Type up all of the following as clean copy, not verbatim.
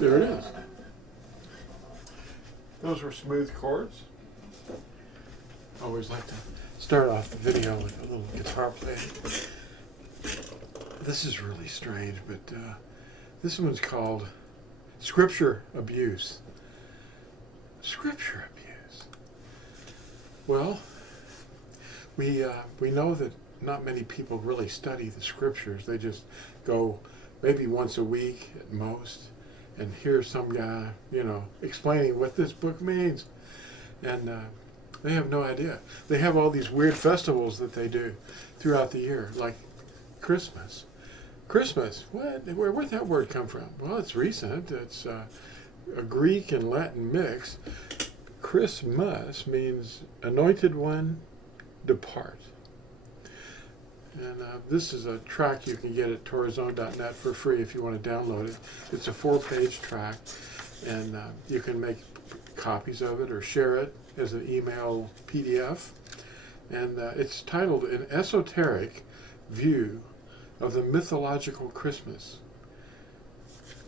There it is. Those were smooth chords. I always like to start off the video with a little guitar playing. This is really strange, but this one's called Scripture Abuse. Scripture Abuse. Well, we know that not many people really study the Scriptures. They just go maybe once a week at most and hear some guy, explaining what this book means. And they have no idea. They have all these weird festivals that they do throughout the year, like Christmas. Christmas, what? Where'd that word come from? Well, it's recent. It's a Greek and Latin mix. Christmas means anointed one, depart. And this is a track you can get at torazone.net for free if you want to download it. It's a 4-page track, and you can make copies of it or share it as an email PDF. And it's titled An Esoteric View of the Mythological Christmas.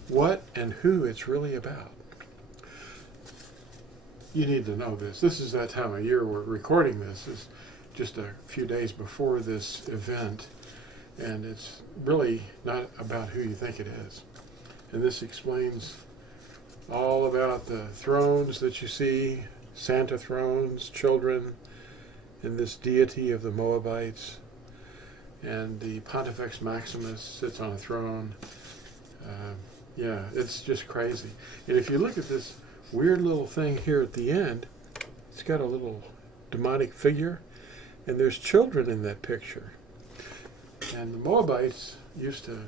What and who it's really about. You need to know this. This is that time of year we're recording this. It's just a few days before this event, and it's really not about who you think it is. And this explains all about the thrones that you see, Santa thrones, children, and this deity of the Moabites, and the Pontifex Maximus sits on a throne. Yeah, it's just crazy. And if you look at this weird little thing here at the end, it's got a little demonic figure, and there's children in that picture. And the Moabites used to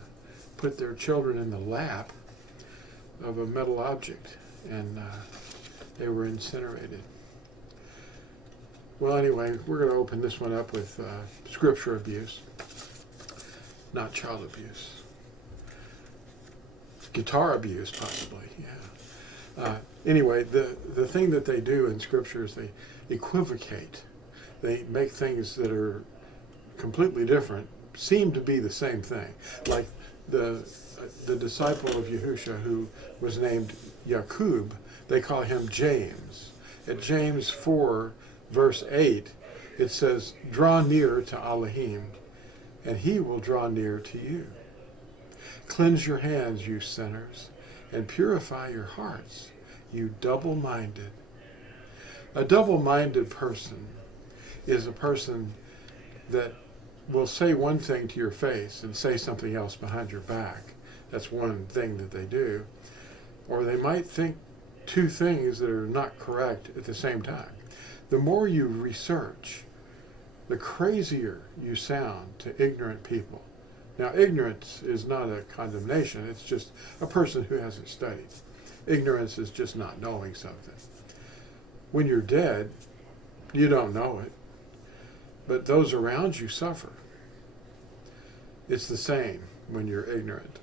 put their children in the lap of a metal object, and they were incinerated. Well, anyway, we're going to open this one up with scripture abuse, not child abuse. Guitar abuse, possibly, yeah. Anyway, the thing that they do in Scripture is they equivocate. They make things that are completely different seem to be the same thing. Like the disciple of Yahusha who was named Yaqub, they call him James. At James 4, verse 8, it says, "Draw near to Elohim, and he will draw near to you. Cleanse your hands, you sinners, and purify your hearts, you double-minded." A double-minded person is a person that will say one thing to your face and say something else behind your back. That's one thing that they do. Or they might think two things that are not correct at the same time. The more you research, the crazier you sound to ignorant people. Now, ignorance is not a condemnation. It's just a person who hasn't studied. Ignorance is just not knowing something. When you're dead, you don't know it, but those around you suffer. It's the same when you're ignorant.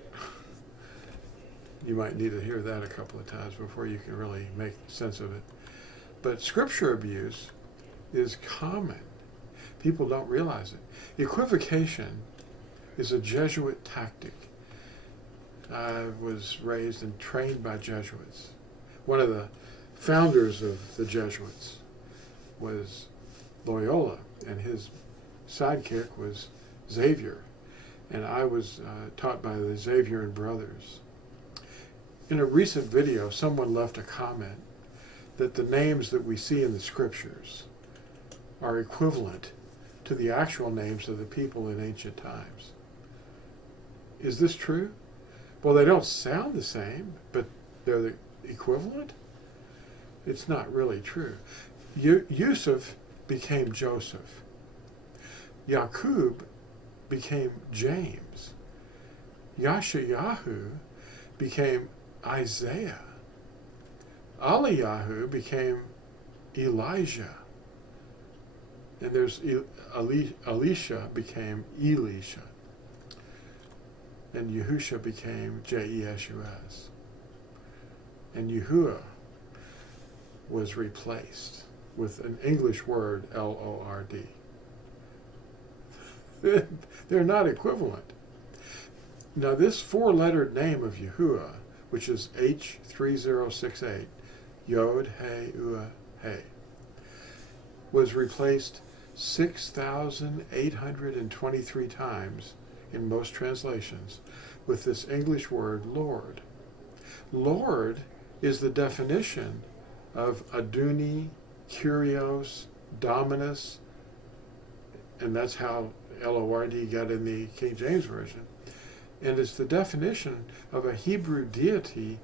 You might need to hear that a couple of times before you can really make sense of it. But scripture abuse is common. People don't realize it. Equivocation is a Jesuit tactic. I was raised and trained by Jesuits. One of the founders of the Jesuits was Loyola, and his sidekick was Xavier. And I was taught by the Xavieran brothers. In a recent video, someone left a comment that the names that we see in the scriptures are equivalent to the actual names of the people in ancient times. Is this true? Well, they don't sound the same, but they're the equivalent? It's not really true. Yusuf became Joseph. Yaqub became James. Yashayahu became Isaiah. Eliyahu became Elijah. And there's Elisha became Elisha. And Yahusha became J-E-S-U-S. And Yahuwah was replaced with an English word, L-O-R-D. They're not equivalent. Now, this four-lettered name of Yahuwah which is H3068, Yod, He, Ua, He, was replaced 6,823 times in most translations with this English word Lord. Lord is the definition of Aduni, Kyrios, Dominus, and that's how L-O-R-D got in the King James Version. And it's the definition of a Hebrew deity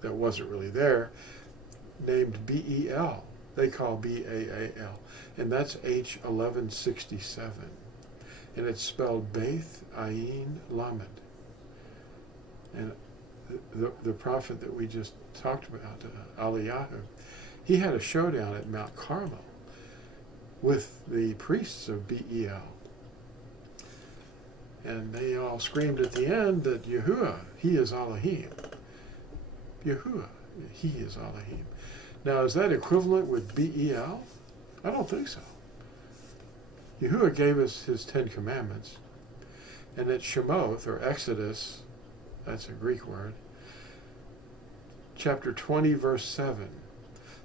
that wasn't really there, named B-E-L. They call B-A-A-L. And that's H1167. And it's spelled Beth Ayin Lamed. And the prophet that we just talked about, Eliyahu, he had a showdown at Mount Carmel with the priests of Beel. And they all screamed at the end that Yahuwah, he is Elohim. Yahuwah, he is Elohim. Now, is that equivalent with Beel? I don't think so. Yahuwah gave us his 10 Commandments. And at Shemoth, or Exodus, that's a Greek word, chapter 20, verse 7,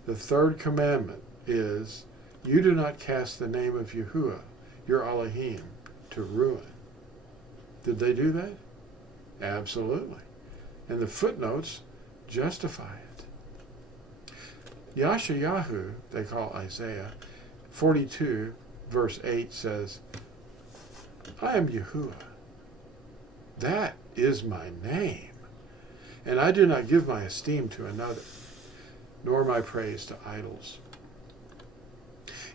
the third commandment is, you do not cast the name of Yahuwah, your Elohim, to ruin. Did they do that? Absolutely. And the footnotes justify it. Yashayahu, they call Isaiah, 42, verse 8 says, I am Yahuwah. That is my name. And I do not give my esteem to another, nor my praise to idols.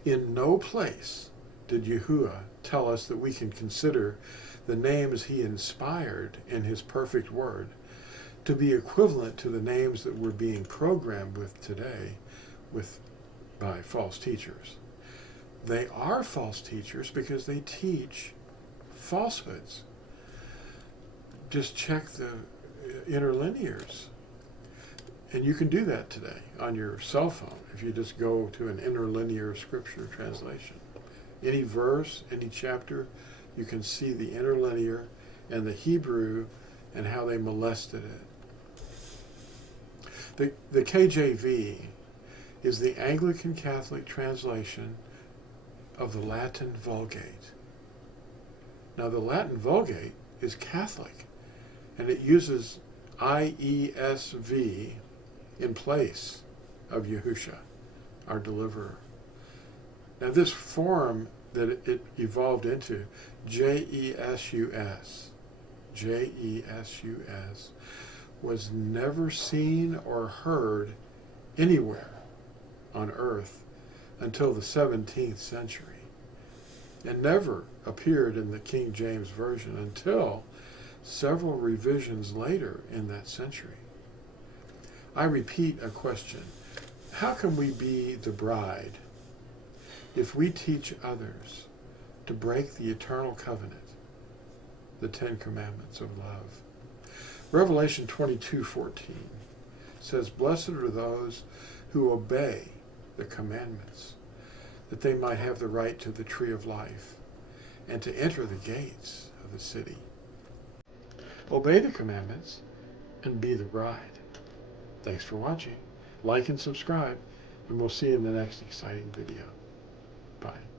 In no place did Yahuwah tell us that we can consider the names he inspired in his perfect word to be equivalent to the names that we're being programmed with today by false teachers. They are false teachers because they teach falsehoods. Just check the interlinears. And you can do that today on your cell phone if you just go to an interlinear scripture translation. Any verse, any chapter, you can see the interlinear and the Hebrew and how they molested it. The KJV is the Anglican Catholic translation of the Latin Vulgate. Now, the Latin Vulgate is Catholic, and it uses IESV in place of Yahusha, our deliverer. Now, this form that it evolved into, JESUS, was never seen or heard anywhere on earth until the 17th century, and never appeared in the King James Version until several revisions later in that century. I repeat a question. How can we be the bride if we teach others to break the eternal covenant, the 10 Commandments of love? Revelation 22:14 says, blessed are those who obey the commandments, that they might have the right to the tree of life and to enter the gates of the city. Obey the commandments and be the bride. Thanks for watching. Like and subscribe, and we'll see you in the next exciting video. Bye.